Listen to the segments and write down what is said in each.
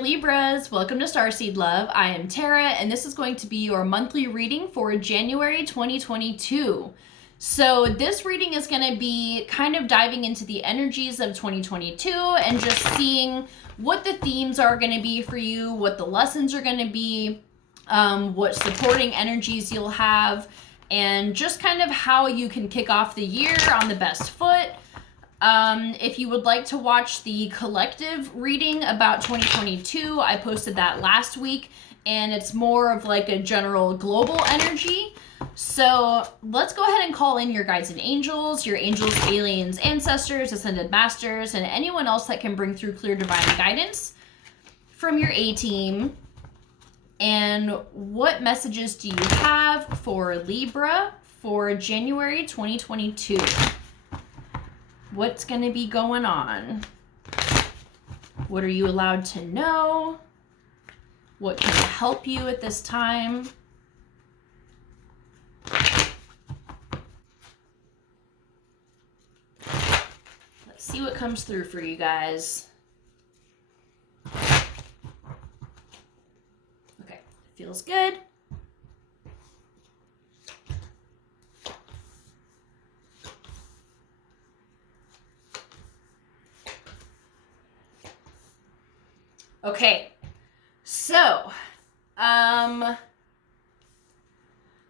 Libras, welcome to Starseed Love. I am Tara, and this is going to be your monthly reading for January 2022. So this reading is going to be kind of diving into the energies of 2022 and just seeing what the themes are going to be for you, what the lessons are going to be, what supporting energies you'll have, and just kind of how you can kick off the year on the best foot. If you would like to watch the collective reading about 2022, I posted that last week, and it's more of like a general global energy. So let's go ahead and call in your guides and angels, your angels, aliens, ancestors, ascended masters, and anyone else that can bring through clear divine guidance from your A-team. And what messages do you have for Libra for January 2022? What's going to be going on? What are you allowed to know? What can help you at this time? Let's see what comes through for you guys. Okay, feels good. Okay, so,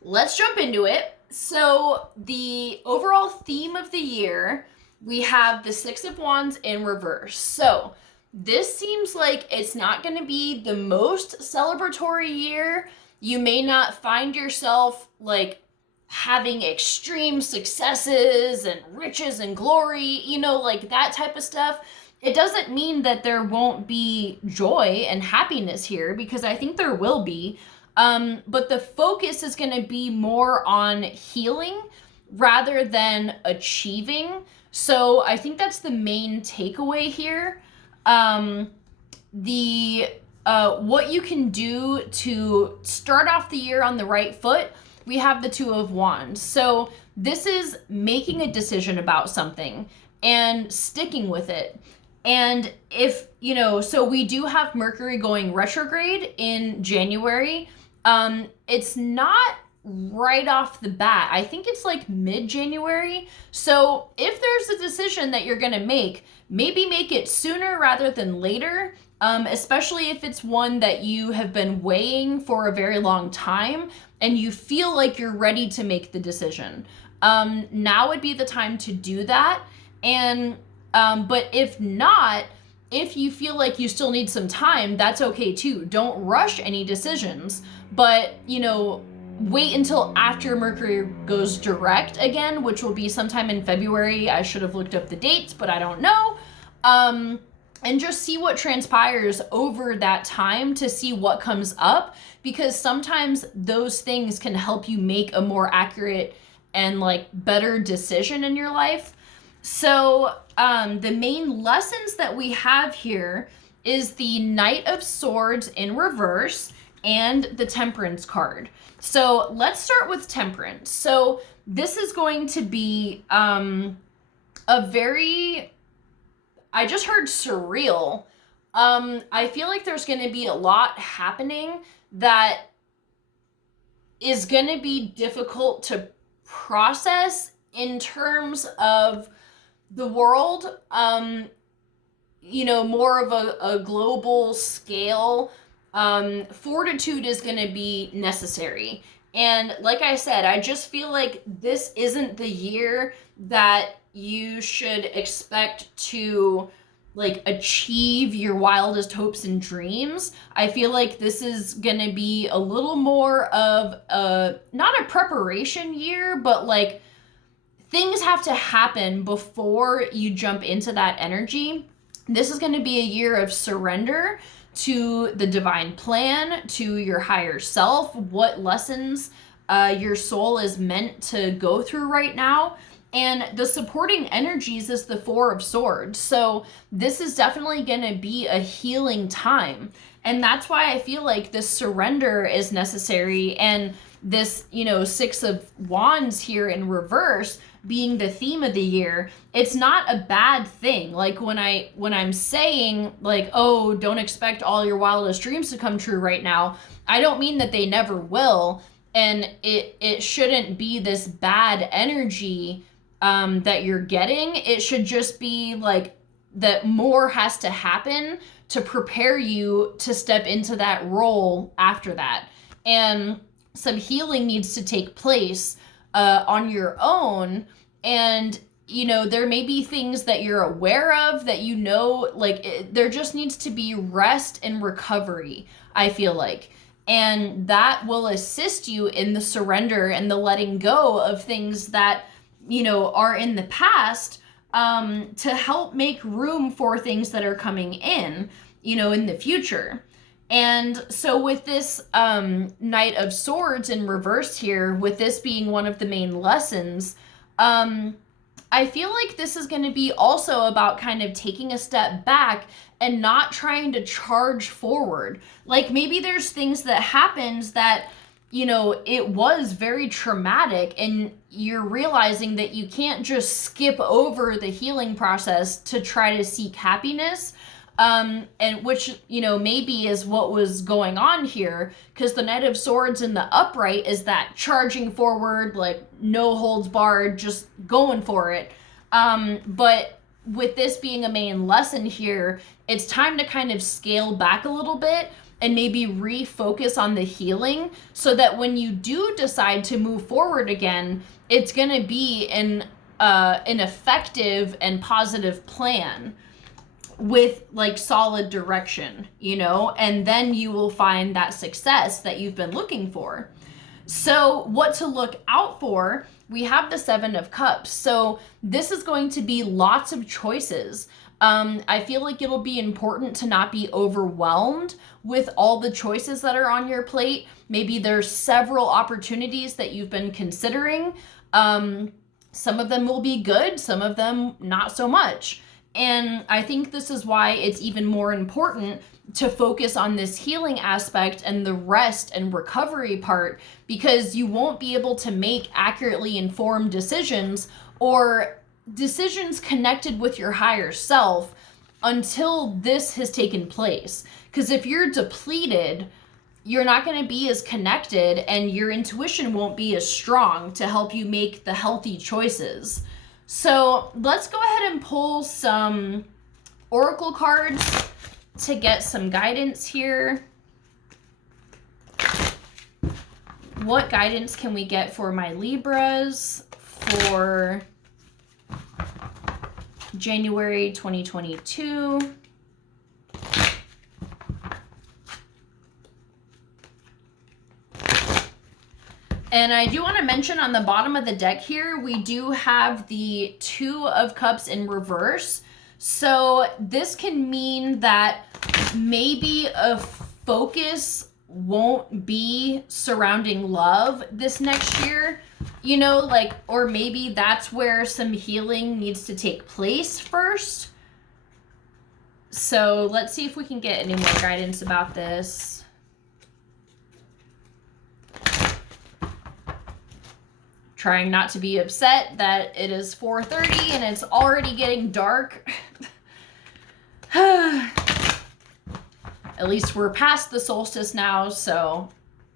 let's jump into it. So the overall theme of the year, we have the Six of Wands in reverse. So this seems like it's not going to be the most celebratory year. You may not find yourself like having extreme successes and riches and glory, you know, like that type of stuff. It doesn't mean that there won't be joy and happiness here, because I think there will be. But the focus is going to be more on healing rather than achieving. So I think that's the main takeaway here. What you can do to start off the year on the right foot, we have the Two of Wands. So this is making a decision about something and sticking with it. And if, you know, so we do have Mercury going retrograde in January. It's not right off the bat. I think it's like mid-January. So if there's a decision that you're going to make, maybe make it sooner rather than later, especially if it's one that you have been weighing for a very long time and you feel like you're ready to make the decision. Now would be the time to do that. And but if not, if you feel like you still need some time, that's okay too. Don't rush any decisions, but, you know, wait until after Mercury goes direct again, which will be sometime in February. I should have looked up the dates, but I don't know. And just see what transpires over that time to see what comes up, because sometimes those things can help you make a more accurate and like better decision in your life. So the main lessons that we have here is the Knight of Swords in reverse and the Temperance card. So let's start with Temperance. So this is going to be a very, I just heard surreal. I feel like there's going to be a lot happening that is going to be difficult to process in terms of the world, you know, more of a global scale. Fortitude is going to be necessary. And like I said, I just feel like this isn't the year that you should expect to like achieve your wildest hopes and dreams. I feel like this is going to be a little more of not a preparation year, but like things have to happen before you jump into that energy. This is going to be a year of surrender to the divine plan, to your higher self, what lessons your soul is meant to go through right now. And the supporting energies is the Four of Swords. So this is definitely going to be a healing time. And that's why I feel like this surrender is necessary. And this, you know, Six of Wands here in reverse being the theme of the year, it's not a bad thing. Like when I'm saying like, oh, don't expect all your wildest dreams to come true right now, I don't mean that they never will. And it shouldn't be this bad energy that you're getting. It should just be like that more has to happen to prepare you to step into that role after that. And some healing needs to take place on your own. And, you know, there may be things that you're aware of that, you know, like there just needs to be rest and recovery, I feel like. And that will assist you in the surrender and the letting go of things that, you know, are in the past, to help make room for things that are coming in, you know, in the future. And so with this Knight of Swords in reverse here, with this being one of the main lessons, I feel like this is going to be also about kind of taking a step back and not trying to charge forward. Like maybe there's things that happens that, you know, it was very traumatic, and you're realizing that you can't just skip over the healing process to try to seek happiness. And which, you know, maybe is what was going on here, because the Knight of Swords in the upright is that charging forward, like no holds barred, just going for it. But with this being a main lesson here, it's time to kind of scale back a little bit and maybe refocus on the healing, so that when you do decide to move forward again, it's going to be an effective and positive plan with like solid direction, you know, and then you will find that success that you've been looking for. So what to look out for, we have the Seven of Cups. So this is going to be lots of choices. I feel like it'll be important to not be overwhelmed with all the choices that are on your plate. Maybe there's several opportunities that you've been considering. Some of them will be good, some of them not so much. And I think this is why it's even more important to focus on this healing aspect and the rest and recovery part, because you won't be able to make accurately informed decisions or decisions connected with your higher self until this has taken place. Because if you're depleted, you're not going to be as connected, and your intuition won't be as strong to help you make the healthy choices. So let's go ahead and pull some oracle cards to get some guidance here. What guidance can we get for my Libras for January 2022? And I do want to mention on the bottom of the deck here, we do have the Two of Cups in reverse. So this can mean that maybe a focus won't be surrounding love this next year, you know, like, or maybe that's where some healing needs to take place first. So let's see if we can get any more guidance about this. Trying not to be upset that it is 4:30 and it's already getting dark. At least we're past the solstice now, so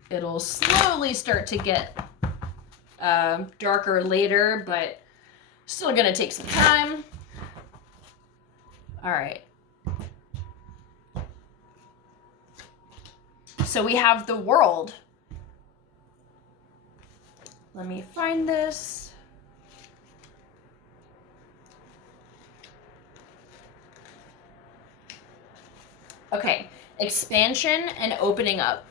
it'll slowly start to get darker later, but still gonna take some time. All right. So we have the World. Let me find this. Okay, expansion and opening up.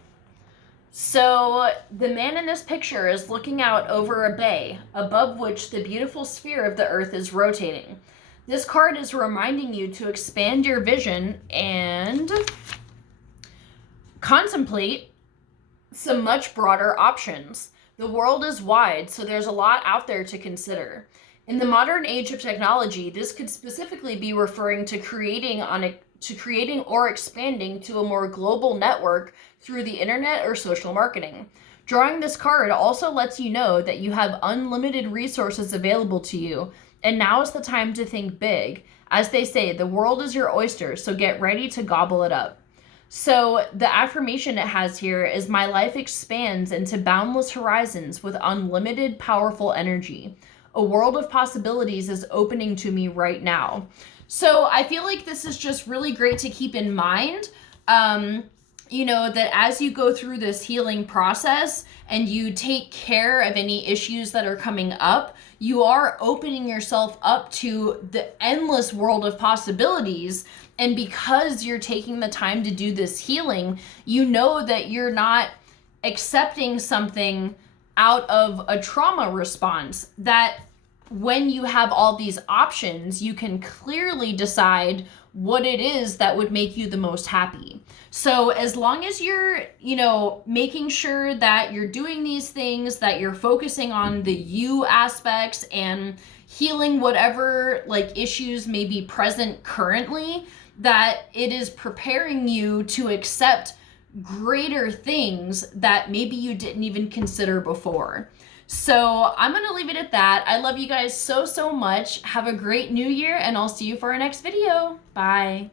So the man in this picture is looking out over a bay, above which the beautiful sphere of the earth is rotating. This card is reminding you to expand your vision and contemplate some much broader options. The world is wide, so there's a lot out there to consider. In the modern age of technology, this could specifically be referring to creating or expanding to a more global network through the internet or social marketing. Drawing this card also lets you know that you have unlimited resources available to you, and now is the time to think big. As they say, the world is your oyster, so get ready to gobble it up. So the affirmation it has here is, my life expands into boundless horizons with unlimited powerful energy. A world of possibilities is opening to me right now. So I feel like this is just really great to keep in mind. You know, that as you go through this healing process and you take care of any issues that are coming up, you are opening yourself up to the endless world of possibilities. And because you're taking the time to do this healing, you know that you're not accepting something out of a trauma response, that when you have all these options, you can clearly decide what it is that would make you the most happy. So as long as you're, you know, making sure that you're doing these things, that you're focusing on the you aspects and healing whatever like issues may be present currently, that it is preparing you to accept greater things that maybe you didn't even consider before. So I'm going to leave it at that. I love you guys so much. Have a great new year, and I'll see you for our next video. Bye.